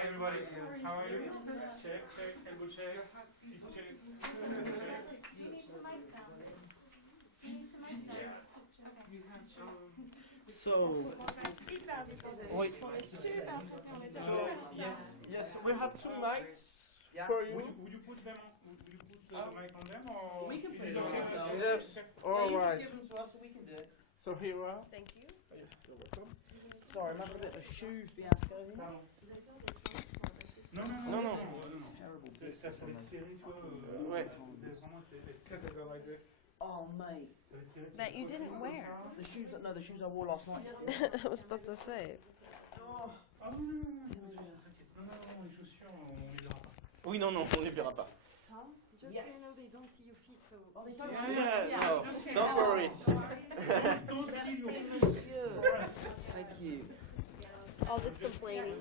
Hi everybody, how are you? Check, check, elbow check. Please check. Do you need to mic them? Do you need to mic them? Yeah. So, Oui. On est super pressés, on est déjà So, super en retard. yes, we have two mics Yeah. for you. Would you put them on, would you put the mic on them or? We can is put it it on okay? ourselves. Yes, all Yeah, you can right. give them to us so we can do it. So here we are. Thank you. You're welcome. Sorry, I'm having a bit of a shoe fiasco here. Non, Non, non. Terrible Ça business va on être me. serré, toi. Ouais. Vraiment, c'est très très like this. Oh mate, Ça va être serré. That you didn't wear. the shoes the shoes I wore last night. I was about to say. Oh. Ah non, non, les chaussures, on les aura pas. Oui, non, non, on ne les verra pas. Tom, just Yes. so you know, they don't see your feet, so. Oh, they don't Yeah, see Yeah, us. no, don't worry. Don't Merci, feel your monsieur. Thank you. All this complaining.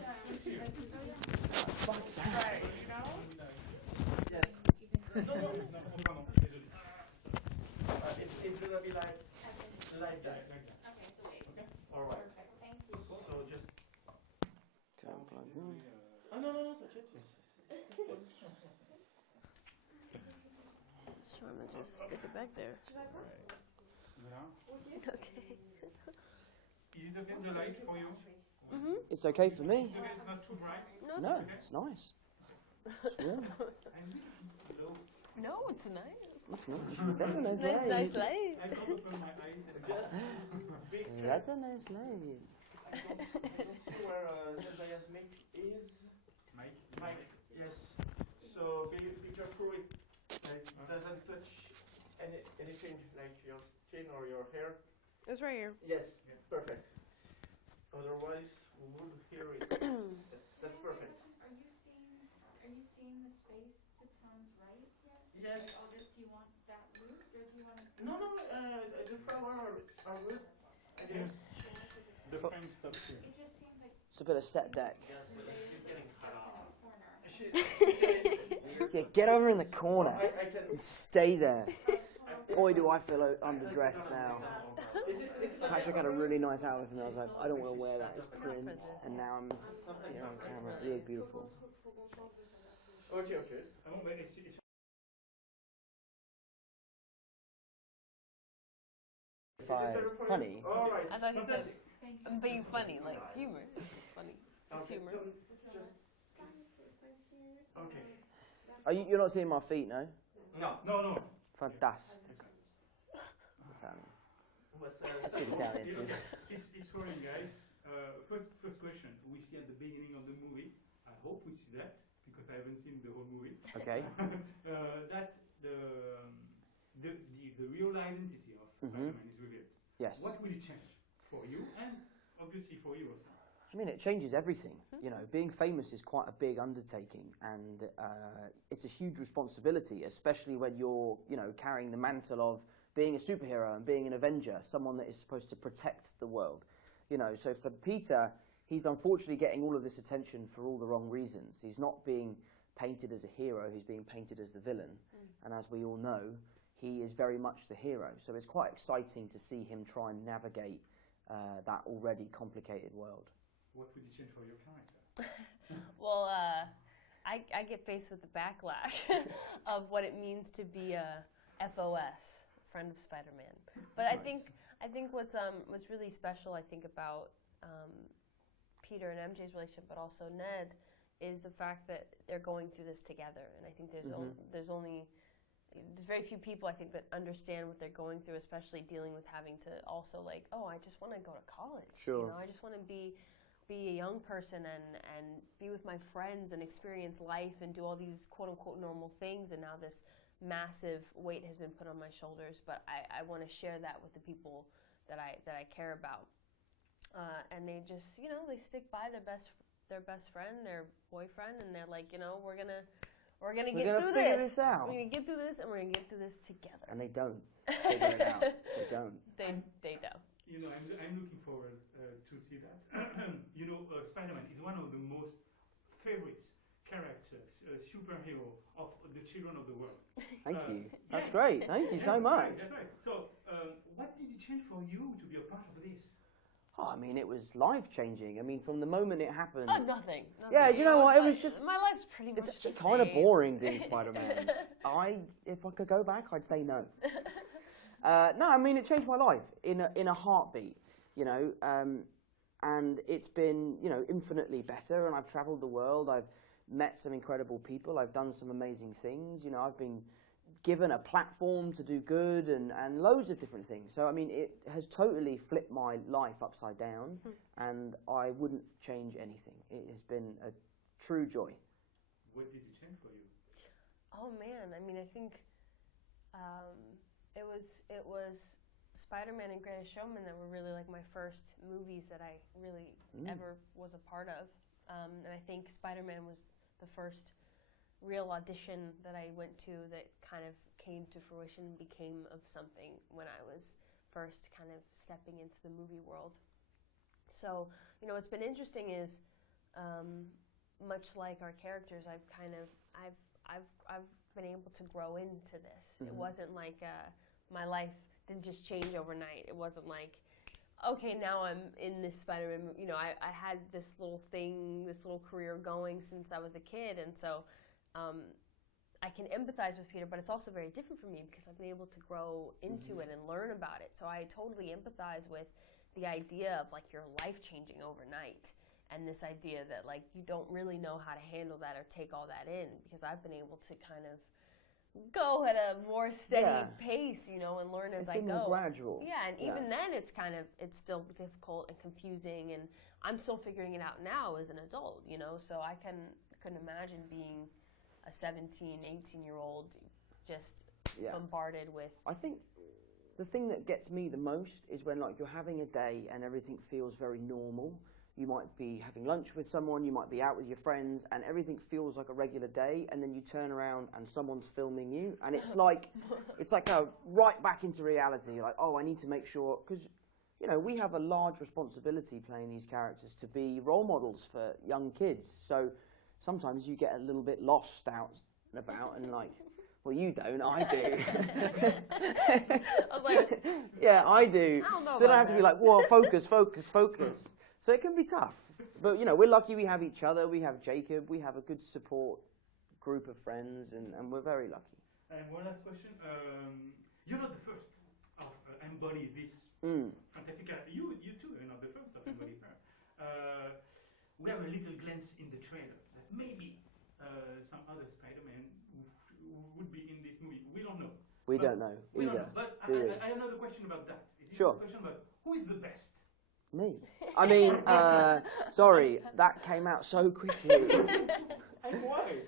Yes. Non, pardon, désolé. It's gonna be like that. Like that. Okay? All right. Thank you. So just. Désolé, Oh no, no, no, touch it. Just trying to just stick it back there. Voilà. Okay. Is it okay, the light for you? It's okay for me. Is it okay, it's not too bright? No, it's nice. Yeah, I'm low. No, it's nice. that's nice. That's a nice Nice, nice light. light. I don't open my eyes and Just big check. That's a nice light. I don't see where T0mdaya's mic is. Mike. Mike, yes. So be careful it doesn't touch anything like your skin or your hair. It's right here. Yes, perfect. Otherwise, we would hear it. That's perfect. Are you seeing the space to Tom's right yet? Yes. All this, do you want that roof or do you want to? No, the flower are good. I guess. The frame stops here. It just seems like It's a bit of set deck. Yes, but she's getting cut off. corner. Yeah, get over in the corner I can. and stay there. Boy, do I feel underdressed now. Patrick had a really nice outfit and I was like, I don't want to wear that, it's print. And now I'm here on camera, really beautiful. Okay. Ah bon, bah, c'est- Honey, All right. I thought he said, Fantastic. I'm being funny, like humor. Funny. It's Okay, humor. just okay. you're not seeing my feet, no? No. Fantastic. It's Italian. That's good Italian too. It's rolling, guys. First question. We see at the beginning of the movie. I hope we see that because I haven't seen the whole movie. Okay. That the real identity of Spider-Man is revealed. Yes. What will it change for you and obviously for you also? I mean, it changes everything. You know, being famous is quite a big undertaking, and it's a huge responsibility, especially when you're, you know, carrying the mantle of being a superhero and being an Avenger, someone that is supposed to protect the world. You know, so for Peter, he's unfortunately getting all of this attention for all the wrong reasons. He's not being painted as a hero, he's being painted as the villain. And as we all know, he is very much the hero. So it's quite exciting to see him try and navigate that already complicated world. What would it change for your character? Well, I get faced with the backlash of what it means to be a FOS, friend of Spider-Man. But Nice. I think what's really special, I think, about Peter and MJ's relationship, but also Ned, is the fact that they're going through this together. And I think there's very few people, I think, that understand what they're going through, especially dealing with having to also, like, oh, I just want to go to college. Sure. You know, I just want to be a young person and be with my friends and experience life and do all these quote-unquote normal things, and now this massive weight has been put on my shoulders, but I want to share that with the people that I care about. And they just, you know, they stick by their best friend, their boyfriend, and they're like, you know, we're gonna get through figure this. this out. We're gonna get through this, and we're gonna get through this together. And they don't figure it out. They don't. They don't. You know, I'm looking forward to see that. You know, Spider-Man is one of the most favorite characters, superhero of the children of the world. Thank you. That's yeah. great. Thank you so much. That's right. So, what did it change for you to be a part of this? Oh, I mean, it was life-changing. I mean, from the moment it happened... Nothing. Yeah, do you know what? It was Like, just... my life's pretty much It's actually the kind of same. boring being Spider-Man. If I could go back, I'd say no. No, I mean, it changed my life in a heartbeat, you know, and it's been, you know, infinitely better, and I've traveled the world, I've met some incredible people, I've done some amazing things, you know, I've been given a platform to do good and loads of different things. So, I mean, it has totally flipped my life upside down, and I wouldn't change anything. It has been a true joy. What did it change for you? Oh man, I mean, I think it was Spider-Man and Greatest Showman that were really like my first movies that I really ever was a part of, and I think Spider-Man was the first real audition that I went to that kind of came to fruition and became of something when I was first kind of stepping into the movie world. So, you know, what's been interesting is, much like our characters, I've been able to grow into this. It wasn't like my life didn't just change overnight. It wasn't like, okay, now I'm in this Spider-Man movie. You know, I had this little thing, this little career going since I was a kid, and so I can empathize with Peter, but it's also very different for me because I've been able to grow into it and learn about it. So I totally empathize with the idea of like your life changing overnight, and this idea that like you don't really know how to handle that or take all that in, because I've been able to kind of go at a more steady pace, you know, and learn as I go. It's been more gradual. Yeah, and even then it's still difficult and confusing, and I'm still figuring it out now as an adult, you know, so I couldn't imagine being a 17, 18-year-old just bombarded with... I think the thing that gets me the most is when like you're having a day and everything feels very normal. You might be having lunch with someone, you might be out with your friends, and everything feels like a regular day, and then you turn around and someone's filming you, and it's like right back into reality. You're like, oh, I need to make sure, because you know, we have a large responsibility playing these characters to be role models for young kids. So sometimes you get a little bit lost out and about, and like, well, you don't, I do. I was like, yeah, I do. I don't know So about I have to be like, whoa, focus, focus, focus. So it can be tough. But, you know, we're lucky we have each other. We have Jacob. We have a good support group of friends, and we're very lucky. And one last question. You're not the first of embody this fantastic character. You too, you're not the first of embody her. We have a little glance in the trailer that maybe some other Spider-Man who would be in this movie. We don't know. We don't know we either. Don't know. But I have another question about that. Sure. A question about who is the best? Me. I mean, sorry, that came out so quickly. And why?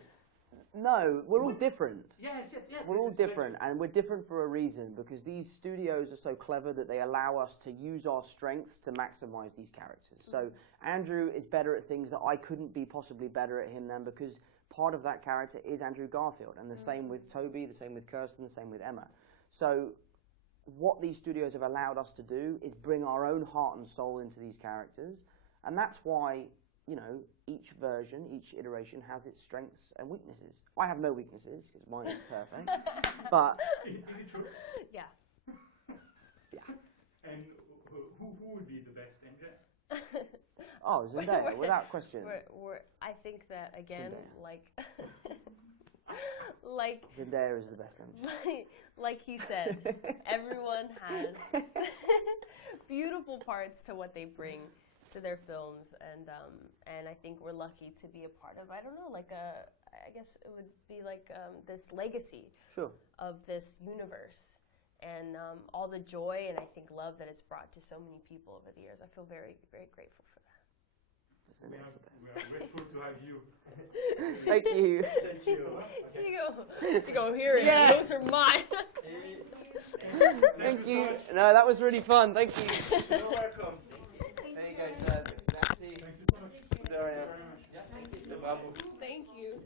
No, we're all different. Yes. We're all different, and we're different for a reason, because these studios are so clever that they allow us to use our strengths to maximize these characters. So Andrew is better at things that I couldn't be possibly better at him than, because part of that character is Andrew Garfield, and the same with Toby, the same with Kirsten, the same with Emma. So what these studios have allowed us to do is bring our own heart and soul into these characters, and that's why, you know, each version, each iteration has its strengths and weaknesses. I have no weaknesses, because mine is perfect, but... Is it true? Yeah. Yeah. And who would be the best MJ? Oh, Zendaya, without question. I think that, again, Zendaya. like Zendaya is the best MJ. like he said, everyone has beautiful parts to what they bring to their films, and I think we're lucky to be a part of, I don't know, like I guess it would be like this legacy of this universe, and all the joy and I think love that it's brought to so many people over the years. I feel very, very grateful for that. We are grateful to have you. Thank you. Thank you. She go here and Yeah. those are mine. Thank you. No, that was really fun. Thank you. You're welcome. Hey guys, merci. Thank you so much. De rien. Thank you. Bravo. Thank you.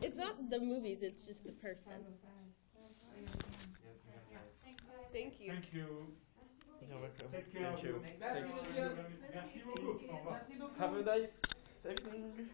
It's not the movies, it's just the person. Thank you. Thank you. You're welcome. Take care of Thank you. you. Merci beaucoup. Au revoir. Have a nice evening.